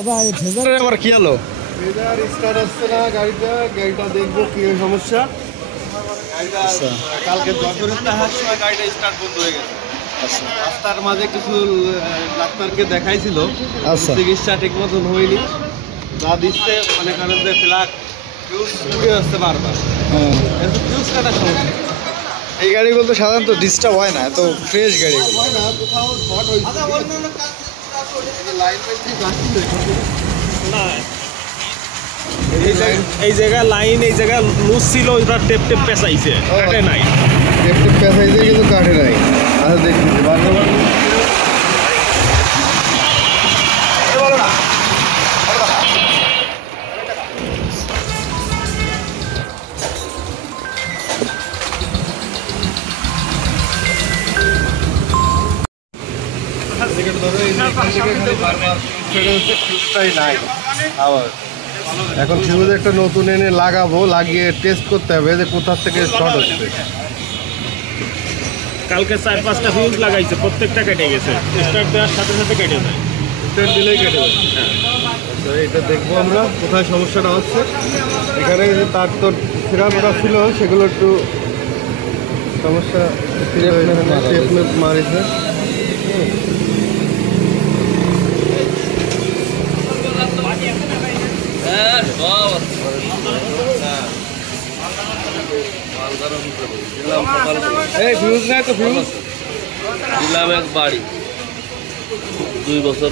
আবার কি হলো? স্টার্ট আসছে না গাড়িটা দেখবো কি সমস্যা। কালকে যশোরের টাহার সময় গাড়িটা স্টার্ট বন্ধ হয়ে গেছে। রাস্তার মাঝে কিছু ডাক্তারকে দেখাইছিল, চিকিৎসা ঠিক মতন হয়নি। যা দিচ্ছে মনে করেন যে ফ্ল্যাগ ফিউজ উড়ে আসছে বারবার, ফিউজ কাটার সমস্যা। এই গাড়িগুলো তো সাধারণত ডিস্টার্ব হয় না, এত ফ্রেশ গাড়ি হয় না, কোথাও শর্ট হয়েছে। এই জায়গা লাইন, এই জায়গা লুজ ছিল, ওটা টেপ টেপ পেঁচাইছে, কাটে নাই। টেপ টেপ পেঁচাইছে কিন্তু কাটে নাই। আচ্ছা দেখতেছি বারবার এখন ফিউজ একটা নতুন এনে লাগাবো, লাগিয়ে টেস্ট করতে হবে যে কোথা থেকে শর্ট হচ্ছে। কালকে 4-5টা ফিউজ লাগাইছে, প্রত্যেকটা কেটে গেছে। স্টার্ট দেওয়ার সাথে সাথে কেটে যায়, স্টার্ট দিলেই কেটে যাবে। আচ্ছা এটা দেখবো আমরা কোথায় সমস্যাটা হচ্ছে। এখানে তার তো ফিরাফিরা ছিল, সেগুলো একটু সমস্যা মারিছে। এই ফিউজ নাই তো, ফিউজ দিলাম এক বাড়ি 2 বছর।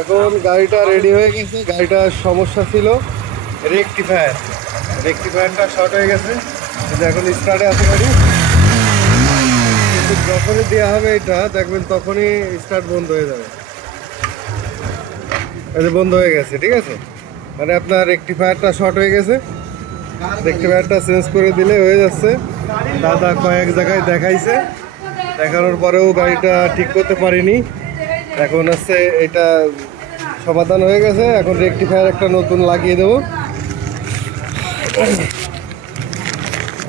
এখন গাড়িটা রেডি হয়ে গেছে। গাড়িটার সমস্যা ছিল রেকটিফায়ারটা শর্ট হয়ে গেছে, কিন্তু এখন স্টার্টে আছে গাড়ি। কিন্তু যখনই দেওয়া হবে এটা দেখবেন তখনই স্টার্ট বন্ধ হয়ে যাবে। এই যে বন্ধ হয়ে গেছে, ঠিক আছে, মানে আপনার রেকটিফায়ারটা শর্ট হয়ে গেছে। রেকটিফায়ারটা চেঞ্জ করে দিলে হয়ে যাচ্ছে। দাদা কয়েক জায়গায় দেখাইছে, দেখানোর পরেও গাড়িটা ঠিক করতে পারিনি। এখন হচ্ছে এটা সমাধান হয়ে গেছে। এখন রেকটিফায়ার একটা নতুন লাগিয়ে দেবো।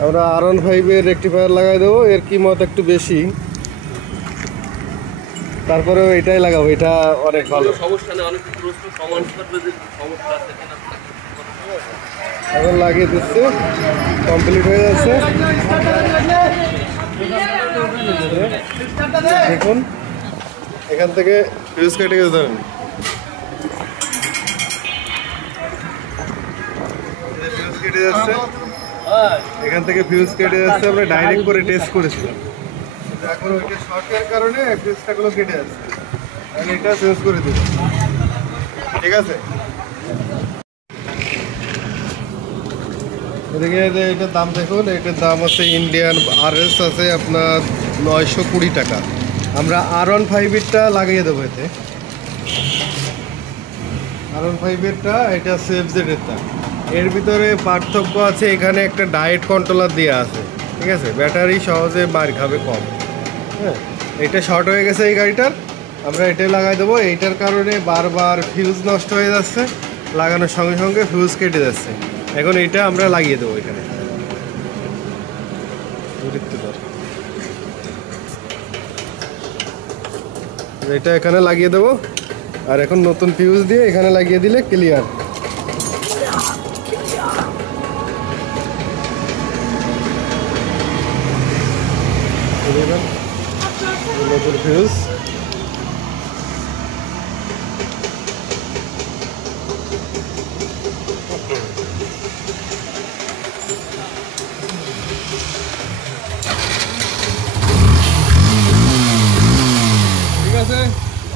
আমরা R15-এর রেকটিফায়ার লাগাই দেবো। এর কিমত একটু বেশি, তারপরেও এটাই লাগাবো, এটা অনেক ভালো। সমস্যা নেই, অনেক প্রশ্ন সমান করবে যে সমস্যা আছে কিনা। এখন লাগিয়ে দিচ্ছে, কমপ্লিট হয়ে যাচ্ছে। দেখুন এখান থেকে ফিউজ কেটে গেছে, ধরেন ফিউজ কেটে যাচ্ছে, এখান থেকে ফিউজ কেটে যাচ্ছে। আমরা ডাইরেক্ট করে টেস্ট করেছিলাম, এখন ওইটা শর্টের কারণে ফিউজটাগুলো কেটে যাচ্ছে। আমি এটা চেঞ্জ করে দিই, ঠিক আছে। এদিকে এটার দাম দেখুন, এটার দাম আছে ইন্ডিয়ান RS আছে আপনার 920 টাকা। আমরা R15-এরটা লাগিয়ে দেবো এতে। R15-এরটা এটা CFZ-এরটা। এর ভিতরে পার্থক্য আছে, এখানে একটা ডায়েট কন্ট্রোলার দেওয়া আছে, ঠিক আছে। ব্যাটারি সহজে মার খাবে কম। হ্যাঁ, এটা শর্ট হয়ে গেছে এই গাড়িটার, আমরা এটাই লাগাই দেবো। এইটার কারণে বারবার ফিউজ নষ্ট হয়ে যাচ্ছে, লাগানোর সঙ্গে সঙ্গে ফিউজ কেটে যাচ্ছে। এখন এইটা আমরা লাগিয়ে দেবো এখানে। এটা এখানে লাগিয়ে দেবো, আর এখন নতুন ফিউজ দিয়ে এখানে লাগিয়ে দিলে ক্লিয়ার। নতুন ফিউজ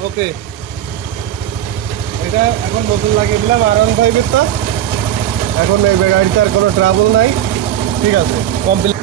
ওকে। এটা এখন নতুন লাগিয়ে দিলাম R15-এরটা। এখন এই গাড়িতে আর কোনো ট্রাবল নাই, ঠিক আছে, কমপ্লিট।